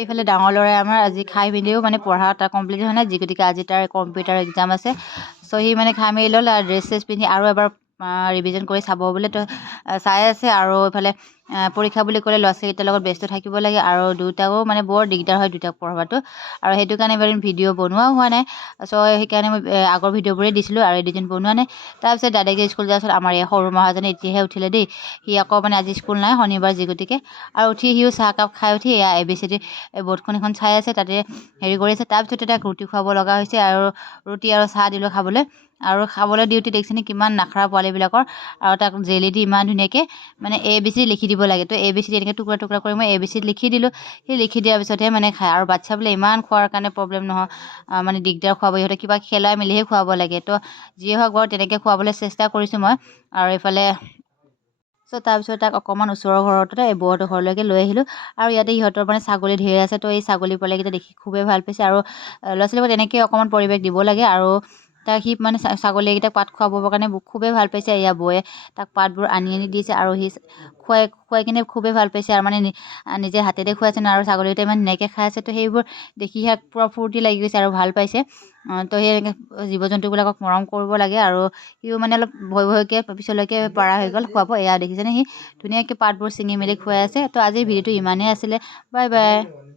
এইফালে ডাঙৰ ল'ৰাই আমাৰ আজি খাই মেলিও মানে পঢ়া তাৰ কমপ্লিট হোৱা নাই, যি গতিকে আজি তাৰ কম্পিউটাৰ এক্সাম আছে। চ' সি মানে খাই মেলি ল'ল আৰু ড্ৰেছ চেছ পিন্ধি আৰু এবাৰ ৰিভিজন কৰি চাব বোলে। তো চাই আছে আৰু এইফালে পৰীক্ষা বুলি ক'লে ল'ৰা ছোৱালীকেইটাৰ লগত ব্যস্ত থাকিব লাগে আৰু দুয়োটাও মানে বৰ দিগদাৰ হয় দুয়োটাক পঢ়োৱাটো। আৰু সেইটো কাৰণে এবাৰ ভিডিঅ' বনোৱাও হোৱা নাই। চ' সেইকাৰণে মই আগৰ ভিডিঅ'বোৰেই দিছিলোঁ আৰু এডিটিং বনোৱা নাই। তাৰপিছত দাদাকে স্কুল যোৱাৰ পাছত আমাৰ এই সৰু মহাজনে এতিয়াহে উঠিলে দেই। সি আকৌ মানে আজি স্কুল নাই, শনিবাৰ যি গতিকে। আৰু উঠি সিও চাহকাপ খাই উঠি এয়া ABCD বৰ্ডখন এখন চাই আছে, তাতে হেৰি কৰি আছে। তাৰপিছতে তাক ৰুটি খুৱাব লগা হৈছে আৰু ৰুটি আৰু চাহ দিলোঁ খাবলৈ। আৰু খাবলৈ দিওঁতে দেখিছেনে কিমান নাখাৰা পোৱালীবিলাকৰ। আৰু তাক জেলি দি ইমান ধুনীয়াকৈ মানে ABCD লিখি দিব লাগে। তো ABCD এনেকৈ টুকুৰা টুকুৰা কৰি মই ABCD লিখি দিলোঁ। সেই লিখি দিয়াৰ পিছতহে মানে খায়। আৰু বাচ্ছা বোলে ইমান খোৱাৰ কাৰণে প্ৰব্লেম নহয়, মানে দিগদাৰ খুৱাব, ইহঁতে কিবা খেলাই মেলিহে খুৱাব লাগে। তো যিয়ে হওক বাৰু তেনেকৈ খুৱাবলৈ চেষ্টা কৰিছোঁ মই। আৰু এইফালে তাৰপিছত তাক অকণমান ওচৰৰ ঘৰতে এই বৌহঁতৰ ঘৰলৈকে লৈ আহিলোঁ। আৰু ইয়াতে ইহঁতৰ মানে ছাগলী ঢেৰ আছে। তো এই ছাগলী পোৱালিকেইটা দেখি খুবেই ভাল পাইছে। আৰু ল'ৰা ছোৱালীবোৰক এনেকৈ অকণমান পৰিৱেশ দিব লাগে। আৰু তাক সি মানে ছাগলীকেইটাক পাত খুৱাবৰ কাৰণে খুবেই ভাল পাইছে। এয়া বৌয়ে তাক পাতবোৰ আনি আনি দিছে আৰু সি খুৱাই কিনে খুবেই ভাল পাইছে। আৰু মানে নিজে হাতেৰে খুৱাইছে ন, আৰু ছাগলীকেইটা ইমান ধুনীয়াকৈ খাই আছে। তো সেইবোৰ দেখি পূৰা ফূৰ্তি লাগি গৈছে আৰু ভাল পাইছে। তো সেই জীৱ জন্তুবিলাকক মৰম কৰিব লাগে। আৰু সিও মানে অলপ ভয়কৈ পিছলৈকে পৰা হৈ গ'ল খুৱাব। এয়া দেখিছেনে সি ধুনীয়াকৈ পাতবোৰ ছিঙি মেলি খুৱাই আছে। তো আজিৰ ভিডিঅ'টো ইমানেই আছিলে। Bye bye.